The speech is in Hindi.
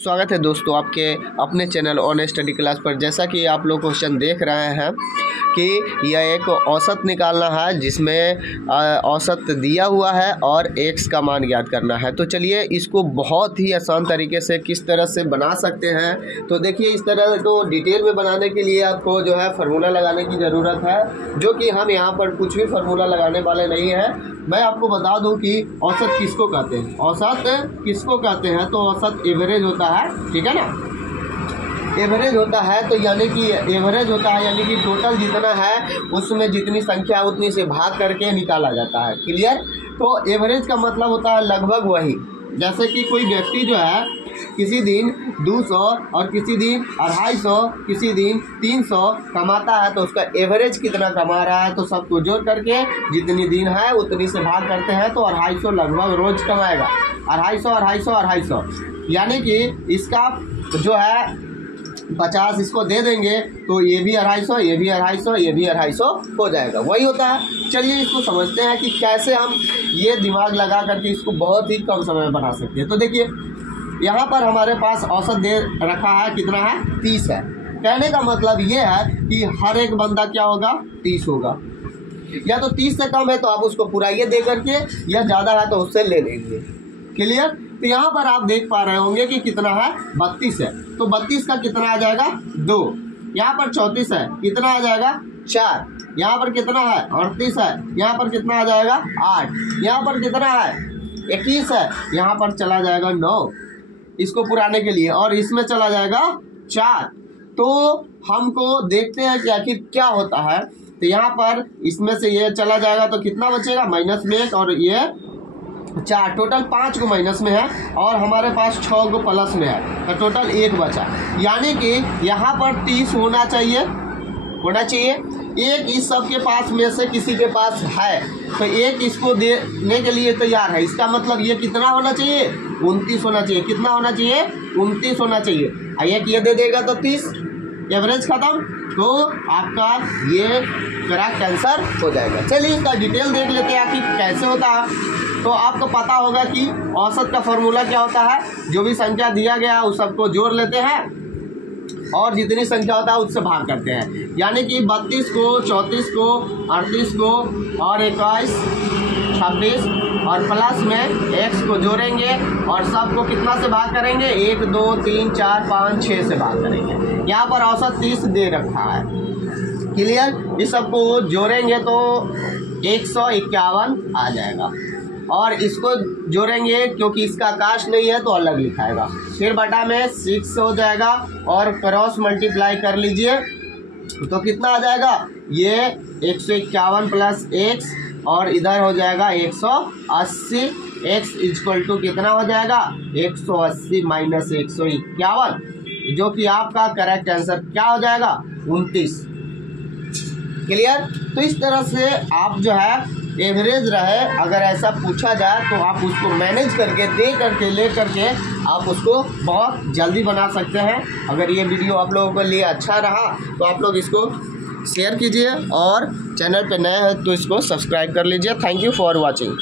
स्वागत है दोस्तों आपके अपने चैनल ऑन स्टडी क्लास पर। जैसा कि आप लोग क्वेश्चन देख रहे हैं कि यह एक औसत निकालना है जिसमें औसत दिया हुआ है और x का मान ज्ञात करना है। तो चलिए इसको बहुत ही आसान तरीके से किस तरह से बना सकते हैं। तो देखिए इस तरह तो डिटेल में बनाने के लिए आपको जो है फार्मूला लगाने की ज़रूरत है, जो कि हम यहाँ पर कुछ भी फार्मूला लगाने वाले नहीं हैं। मैं आपको बता दूं कि औसत किसको कहते हैं। औसत किसको कहते हैं तो औसत एवरेज होता है, ठीक है ना। एवरेज होता है तो यानी कि एवरेज होता है यानी कि टोटल जितना है उसमें जितनी संख्या उतनी से भाग करके निकाला जाता है। क्लियर। तो एवरेज का मतलब होता है लगभग वही। जैसे कि कोई व्यक्ति जो है किसी दिन 200 और किसी दिन 250, किसी दिन 300 कमाता है, तो उसका एवरेज कितना कमा रहा है तो सबको जोड़ करके जितनी दिन है उतनी से भाग करते हैं तो 250 लगभग रोज कमाएगा। 250 यानी कि इसका जो है 50 इसको दे देंगे तो ये भी 250, ये भी 250, ये भी 250 हो जाएगा। वही होता है। चलिए इसको समझते हैं कि कैसे हम ये दिमाग लगा करके इसको बहुत ही कम समय में बना सकते हैं। तो देखिए यहाँ पर हमारे पास औसत दे रखा है, कितना है 30 है। कहने का मतलब ये है कि हर एक बंदा क्या होगा 30 होगा। या तो 30 से कम है तो आप उसको पुराइए दे करके, या ज़्यादा है तो उससे ले लेंगे। क्लियर। तो यहाँ पर आप देख पा रहे होंगे कि कितना है 32 है, तो 32 का कितना आ जाएगा 2। यहाँ पर 34 है, कितना आ जाएगा 4। यहाँ पर कितना है 38 है, यहाँ पर कितना आ जाएगा 8। यहाँ पर कितना है 21 है, यहाँ पर चला जाएगा 9 इसको पुराने के लिए, और इसमें चला जाएगा 4। तो हमको देखते हैं कि आखिर क्या होता है। तो यहाँ पर इसमें से ये चला जाएगा तो कितना बचेगा माइनस में 1, और ये 4, टोटल 5 को माइनस में है और हमारे पास 6 को प्लस में है, तो टोटल 1 बचा। यानी कि यहाँ पर 30 होना चाहिए। एक इस सब के पास में से किसी के पास है तो एक इसको देने के लिए तैयार है। इसका मतलब ये कितना होना चाहिए 29 होना चाहिए। कितना होना चाहिए 29 होना चाहिए। एक ये दे देगा तो 30, एवरेज खत्म, तो आपका ये करेक्ट आंसर हो जाएगा। चलिए इसका डिटेल देख लेते हैं कि कैसे होता है। तो आपको पता होगा कि औसत का फॉर्मूला क्या होता है। जो भी संख्या दिया गया है उस सबको जोड़ लेते हैं और जितनी संख्या होता है उससे भाग करते हैं। यानी कि 32 को, 34 को, 38 को और 21, 26 और प्लस में x को जोड़ेंगे और सबको कितना से भाग करेंगे 1, 2, 3, 4, 5, 6 से भाग करेंगे। यहाँ पर औसत 30 दे रखा है। क्लियर। इस सबको जोड़ेंगे तो 151 आ जाएगा, और इसको जोड़ेंगे क्योंकि इसका आकाश नहीं है तो अलग लिखाएगा। फिर बटा में 6 हो जाएगा और क्रॉस मल्टीप्लाई कर लीजिए तो कितना आ जाएगा ये 151 प्लस x, और इधर हो जाएगा 180। x इक्वल टू कितना हो जाएगा 180 माइनस 151, जो कि आपका करेक्ट आंसर क्या हो जाएगा 29। क्लियर। तो इस तरह से आप जो है एवरेज रहे अगर ऐसा पूछा जाए तो आप उसको मैनेज करके दे करके ले करके आप उसको बहुत जल्दी बना सकते हैं। अगर ये वीडियो आप लोगों के लिए अच्छा रहा तो आप लोग इसको शेयर कीजिए और चैनल पे नए हैं तो इसको सब्सक्राइब कर लीजिए। Thank you for watching.